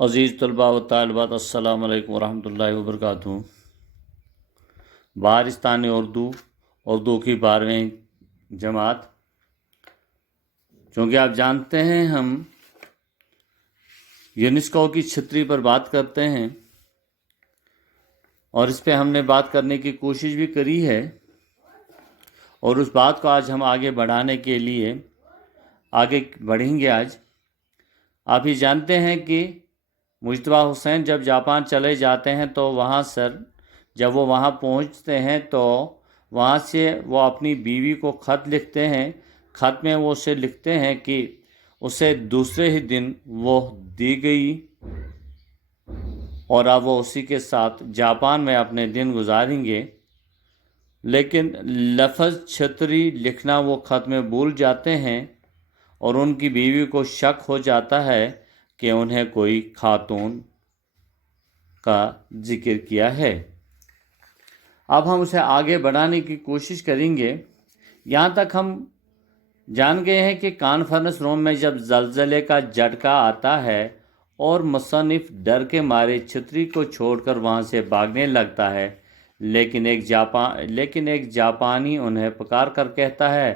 عزیز طلباء و طالبات السلام علیکم ورحمۃ اللہ وبرکاتہ۔ بارستان اردو کی 12ویں جماعت، چونکہ آپ جانتے ہیں ہم یونیسکو کی چھتری پر بات کرتے ہیں اور اس پہ ہم نے بات کرنے کی کوشش بھی کری ہے، اور اس بات کو آج ہم آگے بڑھانے کے لیے آگے بڑھیں گے۔ آج آپ ہی جانتے ہیں کہ مجتبیٰ حسین جب جاپان چلے جاتے ہیں تو جب وہ وہاں پہنچتے ہیں تو وہاں سے وہ اپنی بیوی کو خط لکھتے ہیں۔ خط میں وہ اسے لکھتے ہیں کہ اسے دوسرے ہی دن وہ دی گئی اور اب وہ اسی کے ساتھ جاپان میں اپنے دن گزاریں گے، لیکن لفظ چھتری لکھنا وہ خط میں بھول جاتے ہیں اور ان کی بیوی کو شک ہو جاتا ہے کہ انہیں کوئی خاتون کا ذکر کیا ہے۔ اب ہم اسے آگے بڑھانے کی کوشش کریں گے۔ یہاں تک ہم جان گئے ہیں کہ کانفرنس روم میں جب زلزلے کا جھٹکا آتا ہے اور مصنف ڈر کے مارے چھتری کو چھوڑ کر وہاں سے بھاگنے لگتا ہے، لیکن ایک جاپانی انہیں پکار کر کہتا ہے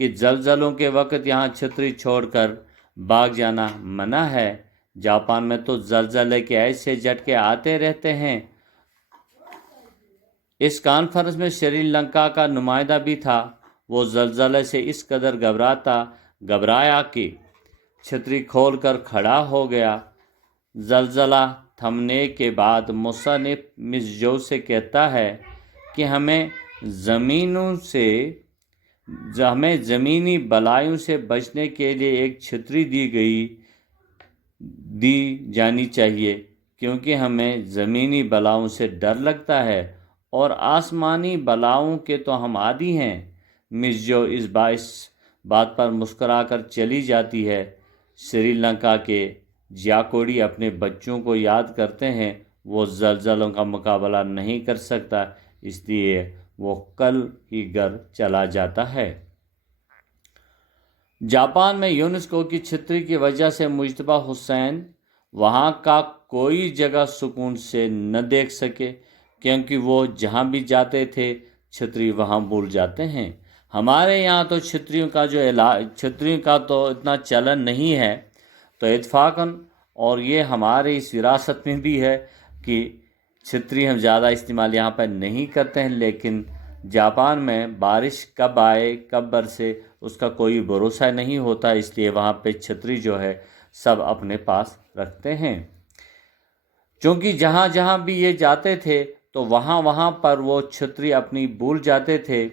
کہ زلزلوں کے وقت یہاں چھتری چھوڑ کر بھاگ جانا منع ہے۔ جاپان میں تو زلزلے کے ایسے جھٹکے آتے رہتے ہیں۔ اس کانفرنس میں سری لنکا کا نمائندہ بھی تھا۔ وہ زلزلے سے اس قدر گھبرایا کہ چھتری کھول کر کھڑا ہو گیا۔ زلزلہ تھمنے کے بعد مصنف مس جو سے کہتا ہے کہ ہمیں زمینی بلائیوں سے بچنے کے لیے ایک چھتری دی جانی چاہیے، کیونکہ ہمیں زمینی بلاؤں سے ڈر لگتا ہے اور آسمانی بلاؤں کے تو ہم عادی ہیں۔ مس جو اس بات پر مسکرا کر چلی جاتی ہے۔ سری لنکا کے جیاکوڈی اپنے بچوں کو یاد کرتے ہیں۔ وہ زلزلوں کا مقابلہ نہیں کر سکتا، اس لیے وہ کل ہی گھر چلا جاتا ہے۔ جاپان میں یونیسکو کی چھتری کی وجہ سے مجتبیٰ حسین وہاں کا کوئی جگہ سکون سے نہ دیکھ سکے، کیونکہ وہ جہاں بھی جاتے تھے چھتری وہاں بھول جاتے ہیں۔ ہمارے یہاں تو چھتریوں کا تو اتنا چلن نہیں ہے، تو اتفاقاً اور یہ ہمارے اس وراثت میں بھی ہے کہ چھتری ہم زیادہ استعمال یہاں پر نہیں کرتے ہیں، لیکن جاپان میں بارش کب آئے کب برسے اس کا کوئی بھروسہ نہیں ہوتا، اس لیے وہاں پہ چھتری جو ہے سب اپنے پاس رکھتے ہیں۔ چونکہ جہاں جہاں بھی یہ جاتے تھے تو وہاں پر وہ چھتری اپنی بھول جاتے تھے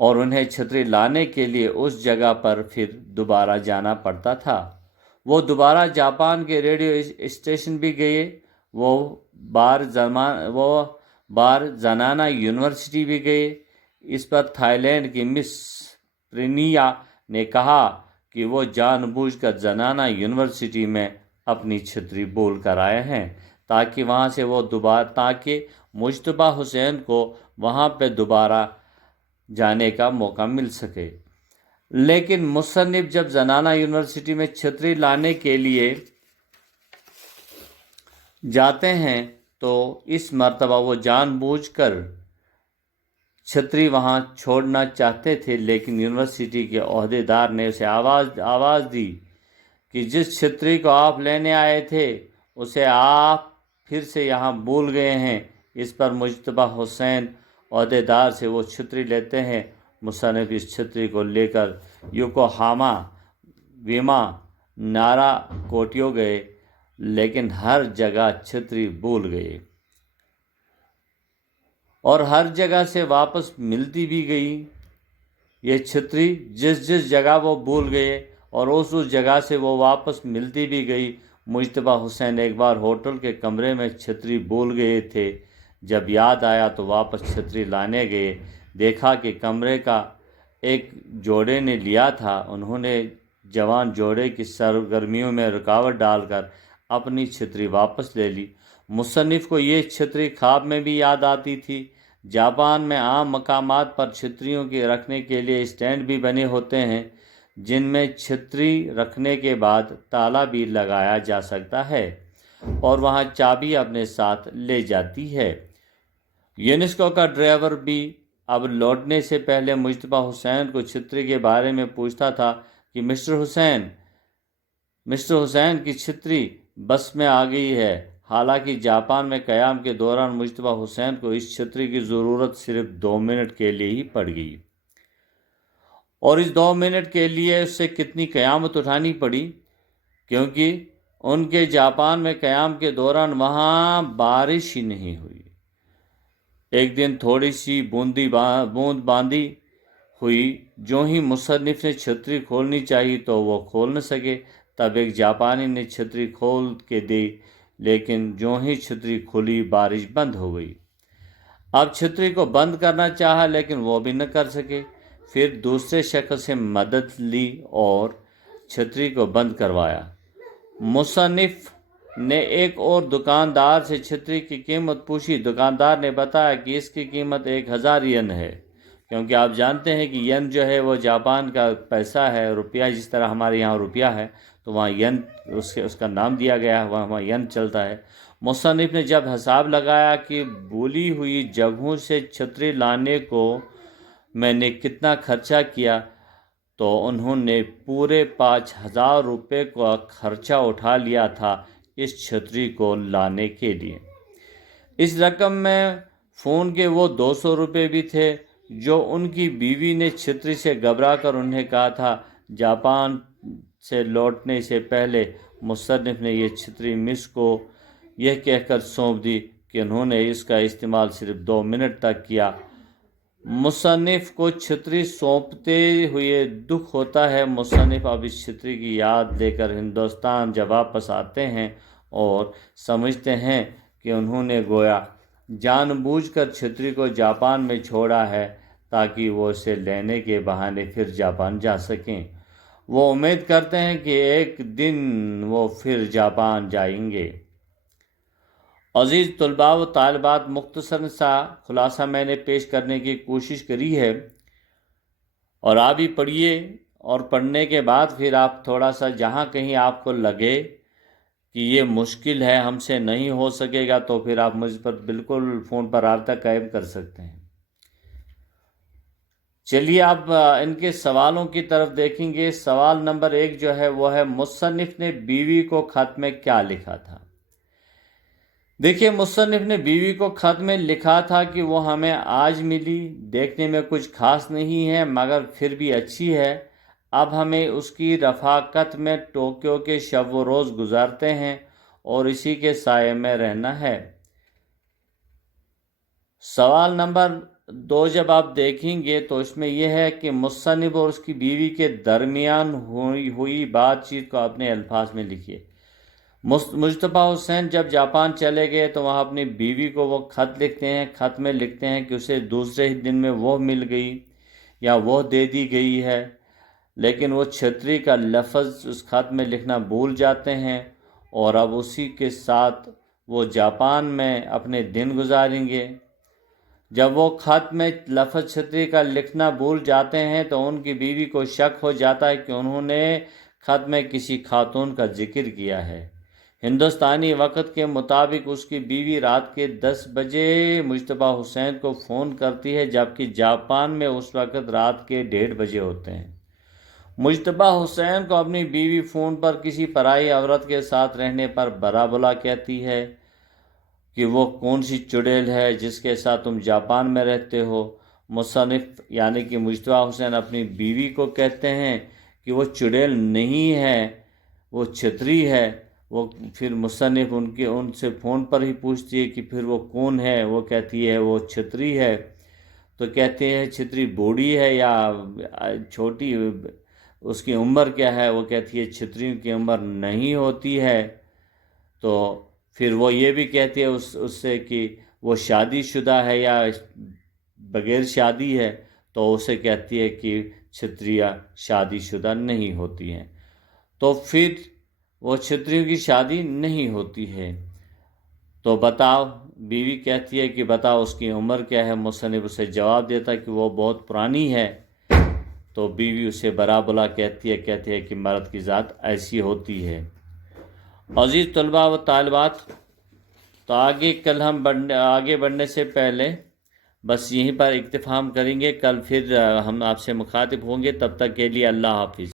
اور انہیں چھتری لانے کے لیے اس جگہ پر پھر دوبارہ جانا پڑتا تھا۔ وہ دوبارہ جاپان کے ریڈیو اسٹیشن بھی گئے، وہ بار زنانہ یونیورسٹی بھی گئے۔ اس پر تھائی لینڈ کی مس پرینیا نے کہا کہ وہ جان بوجھ کر زنانہ یونیورسٹی میں اپنی چھتری بھول کر آئے ہیں تاکہ مجتبیٰ حسین کو وہاں پہ دوبارہ جانے کا موقع مل سکے۔ لیکن مصنف جب زنانہ یونیورسٹی میں چھتری لانے کے لیے جاتے ہیں تو اس مرتبہ وہ جان بوجھ کر چھتری وہاں چھوڑنا چاہتے تھے، لیکن یونیورسٹی کے عہدیدار نے اسے آواز دی کہ جس چھتری کو آپ لینے آئے تھے اسے آپ پھر سے یہاں بھول گئے ہیں۔ اس پر مجتبیٰ حسین عہدیدار سے وہ چھتری لیتے ہیں۔ مصنف اس چھتری کو لے کر یوکوہاما، ویما، نارا کوٹیو گئے، لیکن ہر جگہ چھتری بھول گئے اور ہر جگہ سے واپس ملتی بھی گئی۔ یہ چھتری جس جگہ وہ بھول گئے اور اس جگہ سے وہ واپس ملتی بھی گئی۔ مجتبیٰ حسین ایک بار ہوٹل کے کمرے میں چھتری بھول گئے تھے۔ جب یاد آیا تو واپس چھتری لانے گئے، دیکھا کہ کمرے کا ایک جوڑے نے لیا تھا۔ انہوں نے جوان جوڑے کی سرگرمیوں میں رکاوٹ ڈال کر اپنی چھتری واپس لے لی۔ مصنف کو یہ چھتری خواب میں بھی یاد آتی تھی۔ جاپان میں عام مقامات پر چھتریوں کے رکھنے کے لیے اسٹینڈ بھی بنے ہوتے ہیں، جن میں چھتری رکھنے کے بعد تالا بھی لگایا جا سکتا ہے اور وہاں چابی اپنے ساتھ لے جاتی ہے۔ یونیسکو کا ڈرائیور بھی اب لوٹنے سے پہلے مجتبیٰ حسین کو چھتری کے بارے میں پوچھتا تھا کہ مسٹر حسین کی چھتری بس میں آ گئی ہے۔ حالانکہ جاپان میں قیام کے دوران مجتبیٰ حسین کو اس چھتری کی ضرورت صرف 2 منٹ کے لیے ہی پڑ گئی، اور اس 2 منٹ کے لیے اس سے کتنی قیامت اٹھانی پڑی، کیونکہ ان کے جاپان میں قیام کے دوران وہاں بارش ہی نہیں ہوئی۔ ایک دن تھوڑی سی بوند باندی ہوئی، جو ہی مصنف نے چھتری کھولنی چاہی تو وہ کھول نہ سکے۔ تب ایک جاپانی نے چھتری کھول کے دی، لیکن جو ہی چھتری کھلی بارش بند ہو گئی۔ اب چھتری کو بند کرنا چاہا لیکن وہ بھی نہ کر سکے۔ پھر دوسرے شخص سے مدد لی اور چھتری کو بند کروایا۔ مصنف نے ایک اور دکاندار سے چھتری کی قیمت پوچھی۔ دکاندار نے بتایا کہ اس کی قیمت 1000 ین ہے، کیونکہ آپ جانتے ہیں کہ ین جو ہے وہ جاپان کا پیسہ ہے، روپیہ جس طرح ہمارے یہاں روپیہ ہے تو وہاں ین اس کا نام دیا گیا ہے، وہاں ین چلتا ہے۔ مصنف نے جب حساب لگایا کہ بولی ہوئی جگہوں سے چھتری لانے کو میں نے کتنا خرچہ کیا تو انہوں نے پورے 5000 روپے کا خرچہ اٹھا لیا تھا اس چھتری کو لانے کے لیے۔ اس رقم میں فون کے وہ 200 روپے بھی تھے جو ان کی بیوی نے چھتری سے گھبرا کر انہیں کہا تھا۔ جاپان سے لوٹنے سے پہلے مصنف نے یہ چھتری مس کو یہ کہہ کر سونپ دی کہ انہوں نے اس کا استعمال صرف 2 منٹ تک کیا۔ مصنف کو چھتری سونپتے ہوئے دکھ ہوتا ہے۔ مصنف اب اس چھتری کی یاد لے کر ہندوستان جب واپس آتے ہیں اور سمجھتے ہیں کہ انہوں نے گویا جان بوجھ کر چھتری کو جاپان میں چھوڑا ہے تاکہ وہ اسے لینے کے بہانے پھر جاپان جا سکیں۔ وہ امید کرتے ہیں کہ ایک دن وہ پھر جاپان جائیں گے۔ عزیز طلباء و طالبات، مختصر سا خلاصہ میں نے پیش کرنے کی کوشش کری ہے، اور آپ بھی پڑھیے، اور پڑھنے کے بعد پھر آپ تھوڑا سا جہاں کہیں آپ کو لگے کہ یہ مشکل ہے، ہم سے نہیں ہو سکے گا، تو پھر آپ مجھ پر بالکل فون پر رابطہ قائم کر سکتے ہیں۔ چلیے آپ ان کے سوالوں کی طرف دیکھیں گے۔ سوال نمبر 1 جو ہے وہ ہے، مصنف نے بیوی کو خط میں کیا لکھا تھا؟ دیکھیے، مصنف نے بیوی کو خط میں لکھا تھا کہ وہ ہمیں آج ملی، دیکھنے میں کچھ خاص نہیں ہے مگر پھر بھی اچھی ہے۔ اب ہمیں اس کی رفاقت میں ٹوکیو کے شب و روز گزارتے ہیں اور اسی کے سائے میں رہنا ہے۔ سوال نمبر 2 جب آپ دیکھیں گے تو اس میں یہ ہے کہ مصنف اور اس کی بیوی کے درمیان ہوئی بات چیت کو اپنے الفاظ میں لکھیے۔ مجتبیٰ حسین جب جاپان چلے گئے تو وہاں اپنی بیوی کو وہ خط لکھتے ہیں۔ خط میں لکھتے ہیں کہ اسے دوسرے ہی دن میں وہ مل گئی یا وہ دے دی گئی ہے، لیکن وہ چھتری کا لفظ اس خط میں لکھنا بھول جاتے ہیں، اور اب اسی کے ساتھ وہ جاپان میں اپنے دن گزاریں گے۔ جب وہ خط میں لفظ چھتری کا لکھنا بھول جاتے ہیں تو ان کی بیوی کو شک ہو جاتا ہے کہ انہوں نے خط میں کسی خاتون کا ذکر کیا ہے۔ ہندوستانی وقت کے مطابق اس کی بیوی رات کے 10 بجے مجتبیٰ حسین کو فون کرتی ہے، جبکہ جاپان میں اس وقت رات کے 1:30 بجے ہوتے ہیں۔ مجتبیٰ حسین کو اپنی بیوی فون پر کسی پرائی عورت کے ساتھ رہنے پر برا بھلا کہتی ہے کہ وہ کون سی چڑیل ہے جس کے ساتھ تم جاپان میں رہتے ہو۔ مصنف یعنی کہ مجتبیٰ حسین اپنی بیوی کو کہتے ہیں کہ وہ چڑیل نہیں ہے، وہ چھتری ہے۔ وہ پھر مصنف ان سے فون پر ہی پوچھتی ہے کہ پھر وہ کون ہے؟ وہ کہتی ہے وہ چھتری ہے۔ تو کہتے ہیں چھتری بوڑھی ہے یا چھوٹی، اس کی عمر کیا ہے؟ وہ کہتی ہے چھتریوں کی عمر نہیں ہوتی ہے۔ تو پھر وہ یہ بھی کہتی ہے اس سے کہ وہ شادی شدہ ہے یا بغیر شادی ہے، تو اسے کہتی ہے کہ چھتریاں شادی شدہ نہیں ہوتی ہیں، تو پھر وہ چھتریوں کی شادی نہیں ہوتی ہے۔ تو بتاؤ، بیوی کہتی ہے کہ بتاؤ اس کی عمر کیا ہے؟ مصنف اسے جواب دیتا ہے کہ وہ بہت پرانی ہے۔ تو بیوی اسے برا بلا کہتی ہے کہ مرد کی ذات ایسی ہوتی ہے۔ عزیز طلباء و طالبات، تو آگے بڑھنے سے پہلے بس یہیں پر اکتفا کریں گے۔ کل پھر ہم آپ سے مخاطب ہوں گے، تب تک کے لیے اللہ حافظ۔